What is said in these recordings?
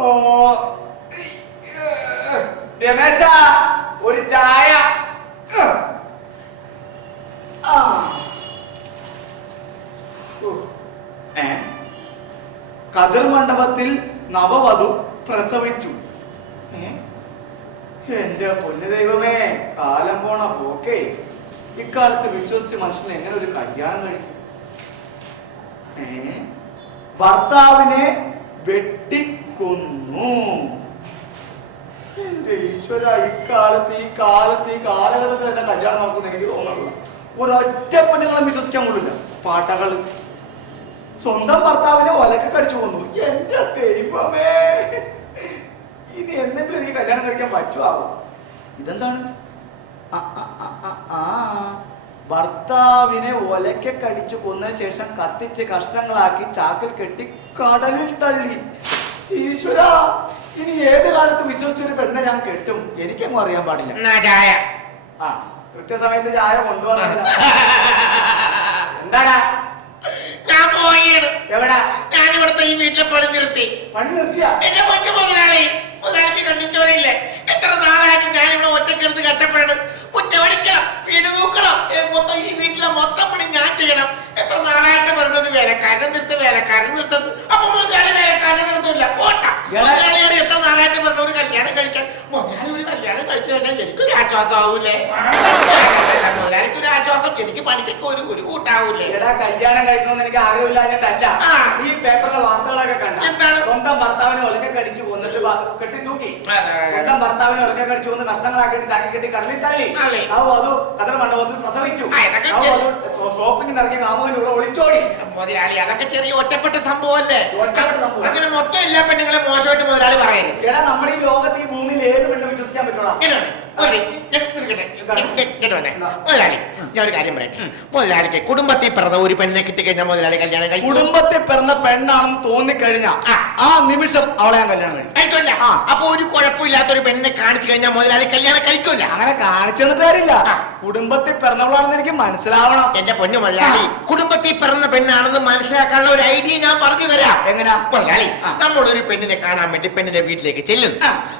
ഓ രമേശ ഒരു ചായ. കതിർ മണ്ഡപത്തിൽ നവവധു പ്രസവിച്ചു. എന്റെ പൊന്നു ദൈവമേ, കാലം പോണ പോക്കേ. ഇക്കാലത്ത് വിശ്വസിച്ച് മനുഷ്യൻ എങ്ങനെ ഒരു കല്യാണം കഴിക്കും? ഭർത്താവിനെ വെട്ടിക്കൊന്നു. എന്റെ ഈശ്വര, ഇക്കാലത്ത് ഈ കാലഘട്ടത്തിൽ എന്റെ കല്യാണം നോക്കുന്ന എനിക്ക് തോന്നുന്നില്ല. ഒരൊറ്റ പെണ്ണുങ്ങളെ വിശ്വസിക്കാൻ കൊള്ളില്ല. പാട്ടകള് സ്വന്തം ഭർത്താവിനെ ഒലക്കെ കടിച്ചു കൊന്നു. എന്റെ ദൈവമേ, ഇനി എന്തെങ്കിലും എനിക്ക് കല്യാണം കഴിക്കാൻ പറ്റുമോ? ഇതെന്താണ്? ഭർത്താവിനെ ഒലക്കെ കടിച്ചു കൊന്നതിന് ശേഷം കത്തിച്ച് കഷ്ണങ്ങളാക്കി ചാക്കിൽ കെട്ടി കടലിൽ തള്ളി. ഈശ്വര, ഇനി ഏത് കാലത്ത് വിശ്വസിച്ചൊരു പെണ്ണെ ഞാൻ കെട്ടും? എനിക്കങ്ങും അറിയാൻ പാടില്ല. ചായ കൃത്യസമയത്ത് ചായ കൊണ്ടുവന്നില്ല. എന്താടാ? ഞാൻ പോവുകയാണ്. എവിടാ? ഞാൻ ഇവിടുത്തെ ഈ വീട്ടിലെ പണി നിർത്തിയാ? എന്റെ പൊന്നു മുതലാളിക്ക് കണ്ടിച്ചോറിയില്ലേ? എത്ര നാളായിട്ട് ഞാൻ ഇവിടെ ഒറ്റക്കെടുത്ത് കഷ്ടപ്പെടണം. കുറ്റമടിക്കണം, വീട് നോക്കണം, മൊത്തം ഈ വീട്ടിലെ മൊത്തം പണി ഞാൻ ചെയ്യണം. എത്ര നാളായിട്ട് പറഞ്ഞൊരു വേലക്കാരനെ നിർത്തുന്നു. അപ്പൊ മുതലാളി വേലക്കാരനെ നിർത്തില്ല. പോട്ട മുതലാളിയോട് എത്ര നാളായിട്ട് പറഞ്ഞ ഒരു കല്യാണം കഴിക്കാൻ. മുതലാളി ഒരു കല്യാണം കഴിച്ചു കഴിഞ്ഞാൽ എനിക്കൊരു ആശ്വാസം ആവൂലേ? മുതലാളിക്ക് ഒരു ആശ്വാസം, എനിക്ക് പണിക്കൊക്കെ ഒരു കൂട്ടാവൂലേ? കല്യാണം കഴിക്കണമെന്ന് എനിക്ക് ആഗ്രഹമില്ലാഞ്ഞിട്ടല്ല. ഈ പേപ്പറിലെ വാർത്തകളൊക്കെ കണ്ട എന്താണ്? സ്വന്തം ഭർത്താവിനെ ഒലക്കെ കടിച്ചു കൊന്നിട്ട് കെട്ടി തൂക്കി. സ്വന്തം ഭർത്താവിനെ ഒലക്കെ കടിച്ചു കൊന്ന് കഷ്ണങ്ങളാക്കിയിട്ട് ചാക്കി കെട്ടി കടലിൽ തള്ളി. അത് കതിർ മണ്ഡപത്തിൽ പ്രസവിച്ചു. ഷോപ്പിംഗ് ഇറങ്ങിയ കാമുകൻ്റെ ഒളിച്ചോടി. മുതലാളി അതൊക്കെ ചെറിയ ഒറ്റപ്പെട്ട സംഭവമല്ലേ? അങ്ങനെ മൊത്തം എല്ലാ പെണ്ണുങ്ങളെ മോശമായിട്ട് മുതലാളി പറയുന്നത്. എടാ, നമ്മുടെ ഈ ലോകത്ത് ഈ ഭൂമിയിൽ ഏത് പെണ്ണും വിശ്വസിക്കാൻ പറ്റൂടാ. മുതലാളി, ഞാൻ ഒരു കാര്യം പറയട്ടെ. മുതലാളിക്ക് കുടുംബത്തിൽ പിറന്ന ഒരു പെണ്ണിനെ കിട്ടിക്കഴിഞ്ഞാൽ മുതലാളി കല്യാണം കഴിക്കും. കുടുംബത്തിൽ പിറന്ന പെണ്ണാണെന്ന് തോന്നിക്കഴിഞ്ഞാൽ ആ നിമിഷം അവളെ ഞാൻ കല്യാണം കഴിക്കില്ല. അപ്പൊ ഒരു കുഴപ്പമില്ലാത്തൊരു പെണ്ണിനെ കാണിച്ചു കഴിഞ്ഞാൽ മുതലാളി കല്യാണം കഴിക്കില്ല. അങ്ങനെ കാണിച്ചു തന്നിട്ട് കാര്യമില്ല. കുടുംബത്തിൽ പിറന്നവളാണെന്ന് എനിക്ക് മനസ്സിലാവണം. എന്റെ പൊന്നു മുതലാളി, കുടുംബത്തിൽ പിറന്ന പെണ്ണാണെന്ന് മനസ്സിലാക്കാനുള്ള ഒരു ഐഡിയ ഞാൻ പറഞ്ഞു തരാം. എങ്ങനെയാ? മുതലാളി, നമ്മളൊരു പെണ്ണിനെ കാണാൻ വേണ്ടി പെണ്ണിന്റെ വീട്ടിലേക്ക് ചെല്ലുന്നു.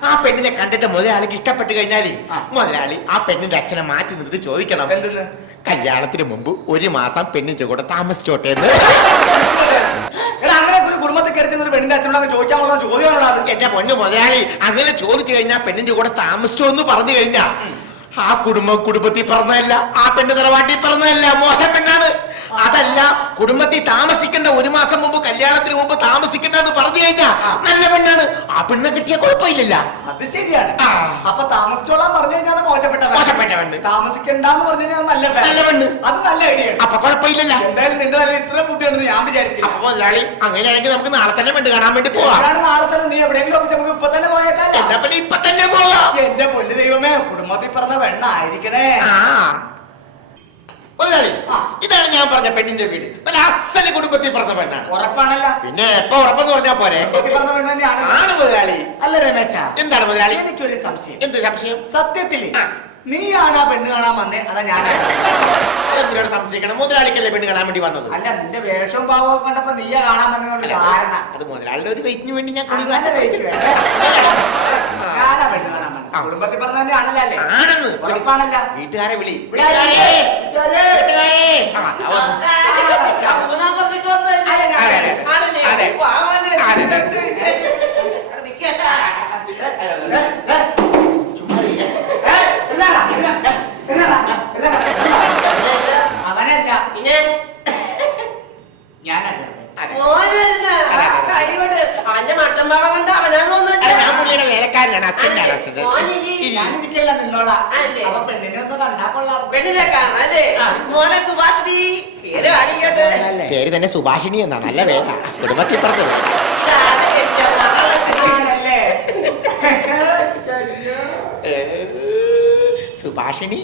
ആ പെണ്ണിനെ കണ്ടിട്ട് മുതലാളിക്ക് ഇഷ്ടപ്പെട്ട് കഴിഞ്ഞാല് മുതലാളി ആ പെണ്ണിന്റെ അച്ഛനെ മാറ്റി നിർത്തി ചോദിക്കണം, എന്തെന്ന്? കല്യാണത്തിന് മുമ്പ് ഒരു മാസം പെണ്ണിന്റെ കൂടെ താമസിച്ചോട്ടെ എന്ന്. അങ്ങനെ ഒരു കുടുംബത്തിൽ കയറി ഒരു പെണ്ണിന്റെ അച്ഛനോട് ചോദിക്കാനുള്ള ചോദ്യമാണോ അത്? എന്റെ പൊന്നു മുതലാളി, അങ്ങനെ ചോദിച്ചു കഴിഞ്ഞാൽ പെണ്ണിന്റെ കൂടെ താമസിച്ചോ എന്ന് പറഞ്ഞു കഴിഞ്ഞാ ആ കുടുംബത്തിൽ പറഞ്ഞതല്ല, ആ പെണ്ണ് തറവാട്ടിൽ പറഞ്ഞതല്ല, മോശം പെണ്ണാണ്. അതല്ല, കുടുംബത്തിൽ താമസിക്കേണ്ട ഒരു മാസം മുമ്പ്, കല്യാണത്തിന് മുമ്പ് താമസിക്കേണ്ടെന്ന് പറഞ്ഞു കഴിഞ്ഞാ നല്ല പെണ്ണാണ്. ആ പെണ്ണെ കിട്ടിയ കുഴപ്പമില്ല. അത് ശരിയാണ്. അപ്പൊ താമസിച്ചോളാൻ പറഞ്ഞു കഴിഞ്ഞാൽ മോശപ്പെട്ട പെണ്ണ്, താമസിക്കണ്ടെന്ന് പറഞ്ഞു കഴിഞ്ഞാൽ നല്ല പെണ്ണ്. അത് നല്ല ഐഡിയ. അപ്പൊ കുഴപ്പമില്ലല്ലോ. എന്തായാലും നിന്റെ ഇത്ര ബുദ്ധിയുണ്ടെന്ന് ഞാൻ വിചാരിച്ചു. അപ്പൊ മുതലാളി, അങ്ങനെയാണെങ്കിൽ നമുക്ക് നാളെ തന്നെ പെണ്ണ് കാണാൻ വേണ്ടി പോവാം. നാളെ തന്നെ നീ എവിടെയെങ്കിലും നമുക്ക് ഇപ്പൊ തന്നെ പോയേക്കാം. എന്താ പിന്നെ ഇപ്പൊ തന്നെ പോവാം. എന്റെ പൊന്നു ദൈവമേ, കുടുംബത്തിൽ പറഞ്ഞ പെണ്ണായിരിക്കണേ. മുതലാളി, ഇതാണ് ഞാൻ പറഞ്ഞ പെണ്ണിന്റെ വീട്. നല്ല അസല് കുടുംബത്തിൽ പറഞ്ഞ പെണ്ണാണ്. ഉറപ്പാണല്ല? പിന്നെ എപ്പോ ഉറപ്പെന്ന് പറഞ്ഞാ പോരെ? പറഞ്ഞ പെണ്ണ് തന്നെയാണ്. ആണ് മുതലാളി. അല്ല രമേശ, എന്താണ് മുതലാളി? എനിക്കൊരു സംശയം. എന്ത് സംശയം? സത്യത്തില് നീയാണ് ആ പെണ്ണ് കാണാൻ വന്നേ, അതാ ഞാനാ? എന്തിനാണ് സംശയിക്കണം? മുതലാളിക്കല്ലേ പെണ്ണ് കാണാൻ വേണ്ടി വന്നത്? അല്ല, നിന്റെ വേഷവും പാവമൊക്കെ കണ്ടപ്പോ നീയാ കാണാൻ വന്നതുകൊണ്ട് കാരണം അത് മുതലാളിയുടെ ഒരു വെയിറ്റിന് വേണ്ടി ഞാൻ ഞാനാ പെണ്ണ് കാണാൻ വന്നത്. കുടുംബത്തിൽ പറഞ്ഞ തന്നെയാണല്ലോ അല്ലേ? ആണെന്ന് ഉറപ്പാണല്ല? വീട്ടുകാരെ വിളി. അവനല്ല, ഞാനാ. ഞാൻ പുള്ളിയുടെ വേലക്കാരനാണ്, ഹസ്ബൻഡാണ്. ഞാനിരിക്കല്ല, നിന്നോളാ. അപ്പൊ പെണ്ണിനെ ഒന്ന് കണ്ടാ കൊള്ളാം. പേര് തന്നെ സുഭാഷിണി എന്നാ. നല്ല വേല, കുടുംബത്തിൽ പറഞ്ഞു. സുഭാഷിണി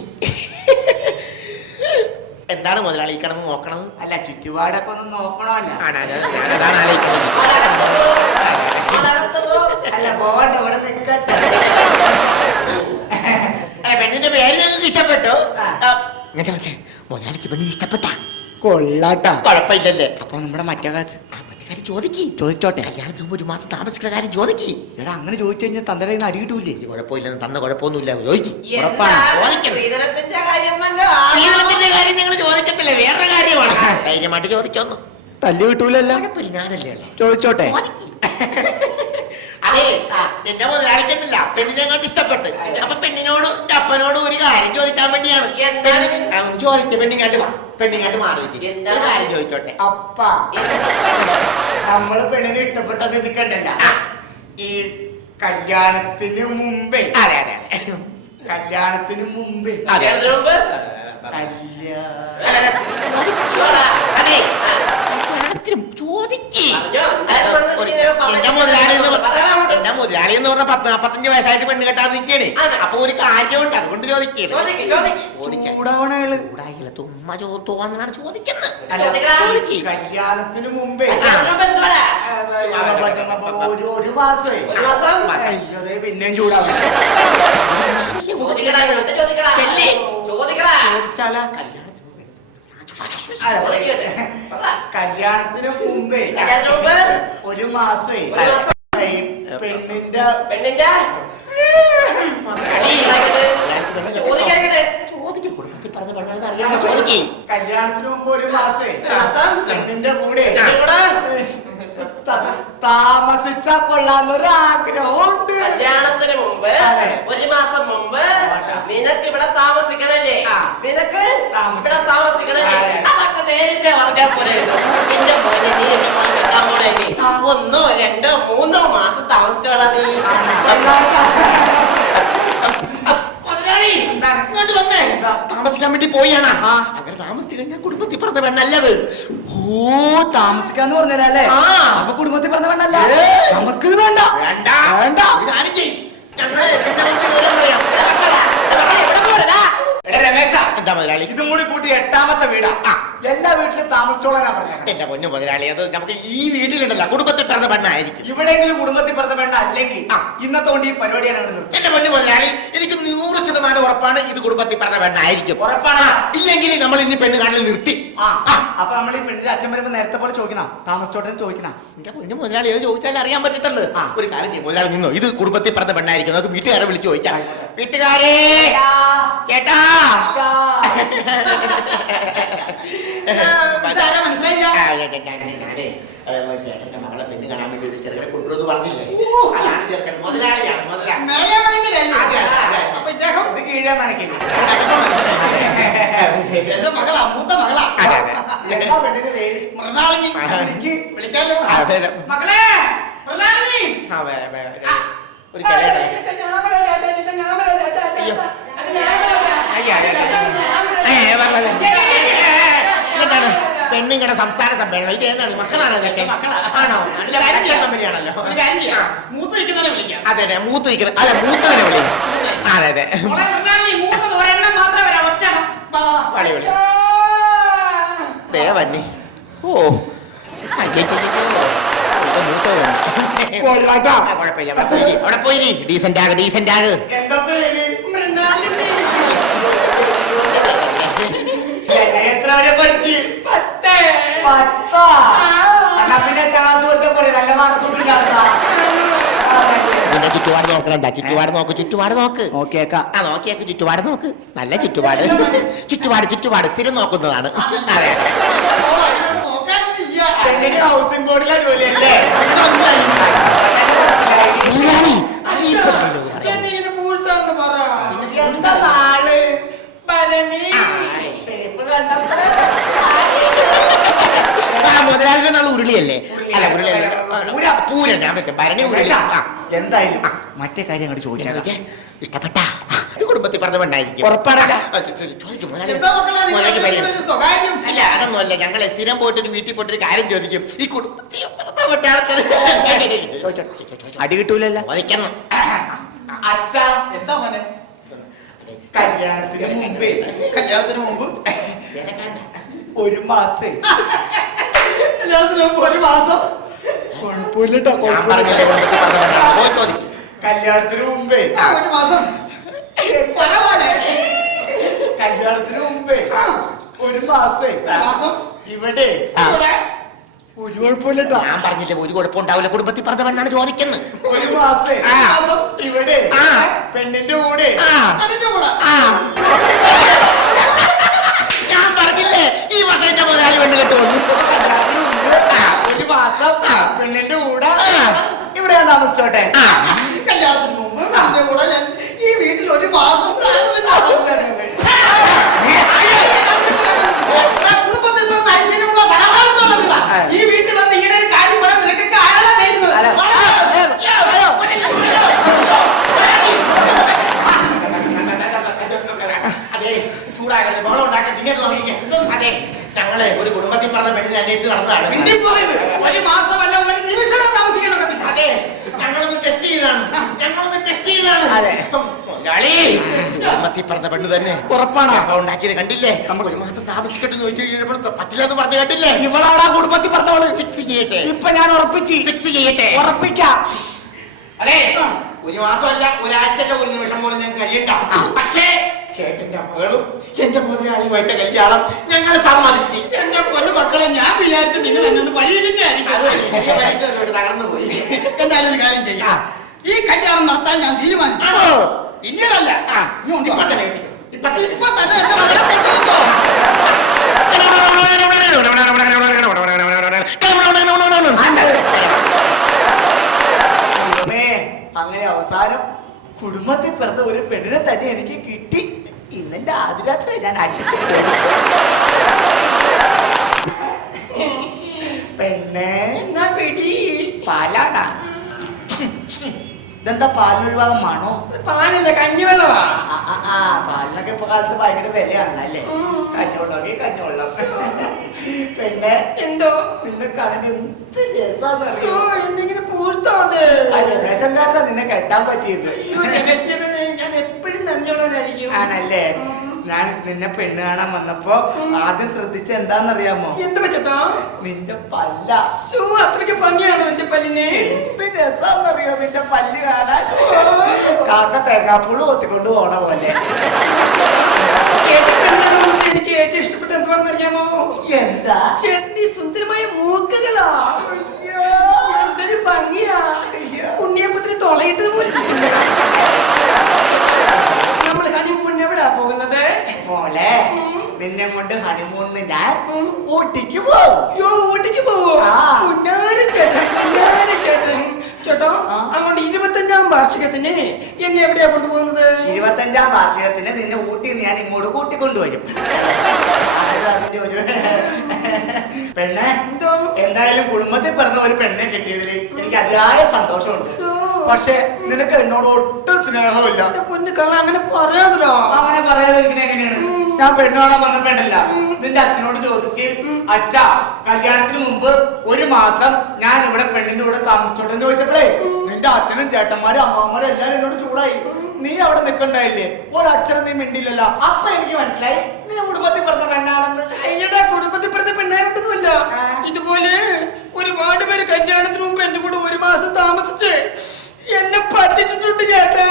എന്താണ് മുതലാളി കിടന്ന് നോക്കണത്? അല്ല, ചുറ്റുപാടൊക്കെ ഒന്ന് നോക്കണമല്ലോ. അല്ല, പോകണ്ട, ഇവിടെ നിക്കട്ടെ. പെണ്ണിന്റെ പേര് ഞങ്ങൾക്ക് ഇഷ്ടപ്പെട്ടു. മുതലാളിക്ക് പെണ്ണിന് ഇഷ്ടപ്പെട്ട? കൊള്ളാട്ടാ. കുഴപ്പമില്ലല്ലേ? അപ്പൊ നമ്മുടെ മറ്റേ കാശ് കാര്യം ചോദിക്ക്. ചോദിച്ചോട്ടെ. കല്യാണത്തിന് മുമ്പ് 1 മാസം താമസിക്കുന്ന കാര്യം ചോദിക്ക്. എടാ അങ്ങനെ ചോദിച്ചു കഴിഞ്ഞാൽ തന്റെ കയ്യിൽ നിന്ന് അരി കിട്ടൂലേ? കുഴപ്പമില്ലെന്ന് തന്ന കുഴപ്പമൊന്നുമില്ല, ചോദിക്ക്. ശ്രീധരത്തിന്റെ കാര്യം കല്യാണത്തിന്റെ കാര്യം ഞങ്ങൾ ചോദിക്കത്തില്ല, വേറെ കാര്യമാണ്. ധൈര്യമായിട്ട് ചോദിച്ചോന്നു. തല്ല് കിട്ടൂലല്ലോ. കുഴപ്പമില്ല, ഞാനല്ലേ ഉള്ളെ. ചോദിച്ചോട്ടെ. അതെ, എന്റെ മുതലാളിക്കത്തില്ല പെണ്ണിനെ കണ്ട് ഇഷ്ടപ്പെട്ട്. അപ്പൊ പെണ്ണിനോട് എന്റെ അപ്പനോട് ഒരു കാര്യം ചോദിക്കാൻ വേണ്ടിയാണ്. ചോദിച്ച പെണ്ണിങ്ങാട്ട് പെണ്ണിങ്ങാട്ട് മാറി ഒരു കാര്യം ചോദിച്ചോട്ടെ. അപ്പ നമ്മള് പെണ്ണിനെ ഇഷ്ടപ്പെട്ട സ്ഥിതിക്കണ്ടല്ല, ഈ കല്യാണത്തിന് മുമ്പേ അതെ അതെ അതെ കല്യാണത്തിന് മുമ്പേ അതെ അതെ ചോദിക്ക്. എന്റെ മുതലാളി എന്ന് പറഞ്ഞ 40-45 വയസ്സായിട്ട് പെണ്ണ് കെട്ടാൻ നിൽക്കണേ. അപ്പൊ ഒരു കാര്യമുണ്ട്, അതുകൊണ്ട് ചോദിക്കണേ. തുമ്മ തോന്നാണ് ചോദിക്കുന്നത്. കല്യാണത്തിന് മുമ്പേ ഒരു മാസമേ പിന്നെയും ചൂടാവും. ചോദിച്ചാലാ കല്യാണത്തിന് മുമ്പേ ഒരു മാസമേ പെണ്ണിന്റെ കല്യാണത്തിന് മുമ്പ് ഒരു മാസേ പെണ്ണിന്റെ കൂടെ താമസിച്ചാ കൊള്ളാന്നൊരാഗ്രഹമുണ്ട്. കല്യാണത്തിന് മുമ്പ് 1 മാസം മുമ്പ് നിനക്ക് ഇവിടെ താമസിക്കണല്ലേ? നിനക്ക് ഇവിടെ താമസിക്കണല്ലേ? അതൊക്കെ നേരത്തെ പറഞ്ഞാൽ പോലെ. പിന്നെ പോലെ നീ എന്റെ പോലെ കെട്ടാൻ പോണല്ലേ? 1, 2, 3 മാസം താമസിച്ചോളാ നീ. ഇങ്ങോട്ട് വന്നേ. താമസിക്കാൻ വേണ്ടി പോയാണ്. അങ്ങനെ താമസിച്ചു കഴിഞ്ഞാൽ കുടുംബത്തിൽ പറഞ്ഞ പെണ്ണല്ലത്. ഓ, താമസിക്കാന്ന് പറഞ്ഞല്ലേ? അപ്പൊ കുടുംബത്തിൽ പറഞ്ഞ പെണ്ണല്ല. നമുക്കിത് വേണ്ട വേണ്ട വേണ്ട. കാര്യം ചെയ്യും. ഞങ്ങൾ രമേശ, എന്താ മുതലാളി? ഇതും കൂടി കൂട്ടി 8ാമത്തെ വീടാ. എല്ലാ വീട്ടിലും താമസിച്ചോളാനാ പറഞ്ഞത്. എന്റെ പൊന്നു മുതലാളി, അത് നമുക്ക് ഈ വീട്ടിലുണ്ടല്ല കുടുംബത്തിൽ പറഞ്ഞ പെണ്ണായിരിക്കും. ഇവിടെയെങ്കിലും കുടുംബത്തിൽ പറഞ്ഞ പെണ്ണ അല്ലെങ്കിൽ ഇന്നത്തെ കൊണ്ട് ഈ പരിപാടി ഞാൻ നിർത്തി. എന്റെ പൊന്നു മുതലാളി, എനിക്ക് 100% ഉറപ്പാണ് ഇത് കുടുംബത്തിൽ പറഞ്ഞ പെണ്ണായിരിക്കും. ഉറപ്പാണ്. ഇല്ലെങ്കിൽ നമ്മൾ ഇനി പെണ്ണ് കാണൽ നിർത്തി. അപ്പൊ നമ്മൾ ഈ പെണ്ണിന്റെ അച്ഛൻ വരുമ്പോ നേരത്തെ പോലെ ചോദിക്കണം, താമസിച്ചോട്ടെ ചോദിക്കണം. എന്റെ പൊന്നു മുതലാളി, അത് ചോദിച്ചാൽ അറിയാൻ പറ്റത്തുള്ളൂ. ഒരു കാര്യം ചെയ്യും മുതലാളി, നിന്നോ, ഇത് കുടുംബത്തിൽ പറഞ്ഞ പെണ്ണായിരിക്കും. നമുക്ക് വീട്ടുകാരെ വിളിച്ച് ചോദിക്കാം. വീട്ടുകാരെ, ചേട്ടാ ചേട്ടന്റെ മകളെ പെണ്ണ് കാണാൻ വേണ്ടി ഒരു ചെറുക്കനെ കൊണ്ടുവന്ന് പറഞ്ഞില്ലേ? അതാണ് ചെറുക്കൻ. മുതലാളിയാണ് മുതലാളി. ഇത് കീഴാൻ നനക്കില്ല. എന്റെ മകളാ, മൂത്ത മകളാ. എന്താ പെണ്ണിന്റെ പേര്? മൃണാളിനി. വിളിക്കാലോ മകളെ. ഒരു ഇതെന്താണ് പെണ്ണുങ്ങളുടെ സംസ്ഥാന സമ്മേളനം? ഇത് ഏതാണ്? മക്കളാണോ ഇതൊക്കെ? ആണോ? നല്ല കലക്ഷൻ കമ്പനിയാണല്ലോ. മൂത്ത് നിൽക്കുന്നതിനെ വിളിക്കാം. അതെ അതെ, മൂത്ത് നിൽക്കണം. അല്ല, മൂത്തതിനെ വിളി. അതെ അതെ, ഒരെണ്ണം മാത്രം വരാം. ഒറ്റ വളി വിളി. ദേവന്നി. ഓ, മൂത്തത് കുഴപ്പമില്ല. അവിടെ പോയി ഡീസന്റ് ആക്, ഡീസന്റ് ആക്. എന്താ പേര്? എത്ര വരെ പഠിച്ച്? 10. പിന്നെ 8ാം ക്ലാസ് കൊടുത്ത പോലെ നല്ല മാർക്കൊന്നുമില്ല. നിന്റെ ചുറ്റുപാട് നോക്കണ്ട. ചുറ്റുപാട് നോക്ക്, ചുറ്റുപാട് നോക്ക്. നോക്കിയേക്കാം. നോക്കിയേക്ക്, ചുറ്റുപാട് നോക്ക്. നല്ല ചുറ്റുപാട്. ചുറ്റുപാട് സ്ഥിരം നോക്കുന്നതാണ്. അതെ, പെണ്ണിന് ഹൗസിംഗ് ബോർഡിലെ ജോലിയല്ലേ? എന്താ നാള്? ഷേപ്പ് കണ്ടപ്പോഴേ മുതലാളിയുടെ നാള് ഉരുളിയല്ലേ? അല്ല, പൂരൻ. ഭരണി ഉരുളി. എന്തായാലും മറ്റേ കാര്യം അങ്ങോട്ട് ചോദിച്ചാൽ ഇഷ്ടപ്പെട്ട കുടുംബത്തിൽ പറഞ്ഞ പെണ്ണായിരിക്കും. ഉറപ്പാണല്ല? അല്ല, അതൊന്നുമല്ല. ഞങ്ങളെ സ്ഥിരം പോയിട്ടൊരു വീട്ടിൽ പോയിട്ടൊരു കാര്യം ചോദിക്കും. ഈ കുടുംബത്തിൽ പറഞ്ഞ ആൾക്കാർ അടി കിട്ടൂലല്ലോ. വധിക്കണം. അച്ഛാ, എന്താ മോനെ? കല്യാണത്തിന് മുമ്പ് ഒരു മാസം. കല്യാണത്തിന് മുമ്പ് ഒരു മാസം കുഴപ്പമില്ലട്ടോ. കല്യാണത്തിന് മുമ്പേ ഒരു മാസം. കല്യാണത്തിന് മുമ്പേ ഒരു മാസം ഇവിടെ ഒരു കുഴപ്പമില്ലട്ടോ. ഞാൻ പറഞ്ഞില്ലേ ഒരു കുഴപ്പമുണ്ടാവില്ല, കുടുംബത്തിൽ പറഞ്ഞ പെണ്ണാണ് ചോദിക്കുന്നത്. ഒരു മാസം ആ. ഇവിടെ ആ. പെണ്ണിന്റെ കൂടെ ആ. അതിന്റെ കൂടെ ഞാൻ പറഞ്ഞില്ലേ ഈ വർഷം എന്റെ മുതലാളി പെണ്ണ് കെട്ട് വന്നു. ഒരു മാസം പെണ്ണിന്റെ കൂടെ ഇവിടെ ഞാൻ താമസിച്ചോട്ടെ. കല്യാണത്തിന് മുമ്പ് പെണ്ണിന്റെ കൂടെ ഞാൻ ഈ വീട്ടിൽ ഒരു മാസം കുടുംബത്തിൽ പിറന്ന ഐശ്വര്യമുള്ള ധനവാളത്തോളം ഈ വീട്ടിൽ വന്ന് ഇങ്ങനെ ഒരു കാര്യം പറയാൻ നിനക്കൊക്കെ ആരാണ് ചെയ്യുന്നത്? അതെ, ചൂടാകരുത്, ബഹളം ഉണ്ടാക്കരുത്, ഇങ്ങോട്ട് നോക്കിക്കേ. അതെ, ഞങ്ങളെ ഒരു കുടുംബത്തിൽ പറഞ്ഞ പെണ്ണിനെ അന്വേഷിച്ച് നടന്നതാണ്. മിണ്ടിപ്പോകരുത്. ഒരു മാസമല്ല ഒരു നിമിഷം ഇവിടെ താമസിക്കാൻ ഒക്കത്തില്ല. അതെ, ഞങ്ങളൊന്ന് ടെസ്റ്റ് ചെയ്താണ്. അതെ. മുതലാളി, കുടുംബത്തിൽ പറഞ്ഞ പെണ്ണ് തന്നെ ഉറപ്പാണ്. ബഹളം ഉണ്ടാക്കിയത് കണ്ടില്ലേ? ഒരു മാസം താമസിക്കട്ടെന്ന് ചോദിച്ചു കഴിഞ്ഞപ്പോൾ പറ്റില്ലെന്ന് പറഞ്ഞു കേട്ടില്ലേ? ഇവളാടാ കുടുംബത്തിൽ പറഞ്ഞവള്. ഫിക്സ് ചെയ്യട്ടെ, ഇപ്പൊ ഞാൻ ഫിക്സ് ചെയ്യട്ടെ. ഉറപ്പിക്കാം. അതെ, ഒരു മാസമല്ല ഒരാഴ്ചന്റെ ഒരു നിമിഷം പോലും ഞാൻ കഴിയണ്ട. പക്ഷേ ചേട്ടന്റെ മകളും എന്റെ മുതലാളിയുമായിട്ട് കല്യാണം ഞങ്ങൾ സമ്മതിച്ച്. എന്റെ പൊന്നു മക്കളെ, ഞാൻ വിചാരിച്ചു നിങ്ങൾ എന്നെ ഒന്ന് പരീക്ഷിക്കായിരിക്കും. തകർന്നു പോയി. എന്തായാലും ഒരു കാര്യം ചെയ്യാം, ഈ കല്യാണം നടത്താൻ ഞാൻ തീരുമാനിച്ചു. പിന്നീടല്ല, ഇങ്ങോട്ട് വാ. ഇപ്പൊ തന്നെ എന്റെ മകളെ കെട്ടിവെച്ചോ. അങ്ങനെ അവസാനം കുടുംബത്തിൽ പിറന്ന ഒരു പെണ്ണിനെ തന്നെ എനിക്ക് കിട്ടി. ഇന്നെന്റെ ആദ്യരാത്രി ഞാൻ അടിച്ചു. പെണ്ണെ എന്നാ പിടി. പാലാടാ. ഇതെന്താ പാലിനൊരു ഭാഗം മണോ? പാലില്ല, കഞ്ഞിവെള്ളവാ. പാലിനൊക്കെ ഇപ്പൊ കാലത്ത് ഭയങ്കര വിലയാണല്ലോ അല്ലേ? കഞ്ഞിവെള്ളം കഞ്ഞിവെള്ളം. പെണ്ണെ എന്തോ നിന്നെ കാണാൻ എന്ത് രസാന്നറിയോ? എന്തെങ്കിലും പൂർത്തോ അത്? രമേശൻകാരനാ നിന്നെ കെട്ടാൻ പറ്റിയത്. രമേശിനെ ഞാൻ എപ്പോഴും നന്ദിയുള്ളവനായിരിക്കും. ആണല്ലേ? ഞാൻ നിന്നെ പെണ്ണ് കാണാൻ വന്നപ്പോ ആദ്യം ശ്രദ്ധിച്ച എന്താന്നറിയാമോ? എന്ത് വെച്ചോ? നിന്റെ പല്ല. അത്രയ്ക്ക് ഭംഗിയാണോ എന്റെ പല്ലിന്? എന്ത് രസാന്നറിയോ നിന്റെ പല്ല് കാണാൻ? കാക്ക തേങ്ങാപ്പൂള് കൊത്തിക്കൊണ്ട് പോണ പോലെ. എനിക്ക് ഏറ്റവും ഇഷ്ടപ്പെട്ട എന്താണെന്നറിയാമോ? എന്താ? ചേട്ടന്റെ ഈ സുന്ദരമായ മൂക്കുകളാ. എന്തൊരു ഭംഗിയാ. ഉണ്ണിയപ്പത്തിന് തുളയിട്ടത് പോലെ. നമ്മൾ ഹണിമൂണിന് എവിടാ പോകുന്നത്? മോളെ, നിന്നെ കൊണ്ട് ഹണിമൂണിന് ഞാൻ ഊട്ടിക്ക് പോകും. ഊട്ടിക്ക് പോവോ? ചേട്ടൻ ചേട്ടോ, അങ്ങോട്ട് 25ാം വാർഷികത്തിന് എന്നെ എവിടെയാ കൊണ്ടുപോകുന്നത്? 25ാം വാർഷികത്തിന് നിന്നെ ഊട്ടി ഞാൻ ഇങ്ങോട്ട് കൂട്ടിക്കൊണ്ടുവരും. അതിന്റെ ഒരു പെണ്ണെ, എന്തായാലും കുടുംബത്തിൽ പിറന്ന ഒരു പെണ്ണെ കിട്ടിയതിൽ എനിക്ക് അതിയായ സന്തോഷമുണ്ട്. പക്ഷെ നിനക്ക് എന്നോട് ഒട്ടും സ്നേഹമില്ല. പൊന്നു കള്ള, അങ്ങനെ പറയാതല്ലോ. അങ്ങനെ പറയാതിരിക്കണ എങ്ങനെയാണ്? ഞാൻ പെണ്ണ് കാണാൻ വന്നപ്പോണ്ടല്ല നിന്റെ അച്ഛനോട് ചോദിച്ച്, അച്ഛാ കല്യാണത്തിന് മുമ്പ് ഒരു മാസം ഞാൻ ഇവിടെ പെണ്ണിന്റെ കൂടെ താമസിച്ചോട്ടെ എന്ന് ചോദിച്ചപ്പോഴേ നിന്റെ അച്ഛനും ചേട്ടന്മാരും അമ്മമാരും എല്ലാരും എന്നോട് ചൂടായി. നീ അവിടെ നിൽക്കണ്ടായില്ലേ? ഒരക്ഷരം നീ മിണ്ടില്ലല്ലോ. അപ്പൊ എനിക്ക് മനസ്സിലായി നീ കുടുംബത്തിൽ പിറന്ന പെണ്ണാണെന്ന്. അയ്യടാ, കുടുംബത്തിൽ പിറന്ന പെണ്ണായിട്ടൊന്നുമല്ല. ഇതുപോലെ ഒരുപാട് പേര് കല്യാണത്തിന് മുമ്പ് എന്റെ കൂടെ ഒരു മാസം താമസിച്ച് എന്നെ പറ്റിച്ചിട്ടുണ്ട് ചേട്ടാ.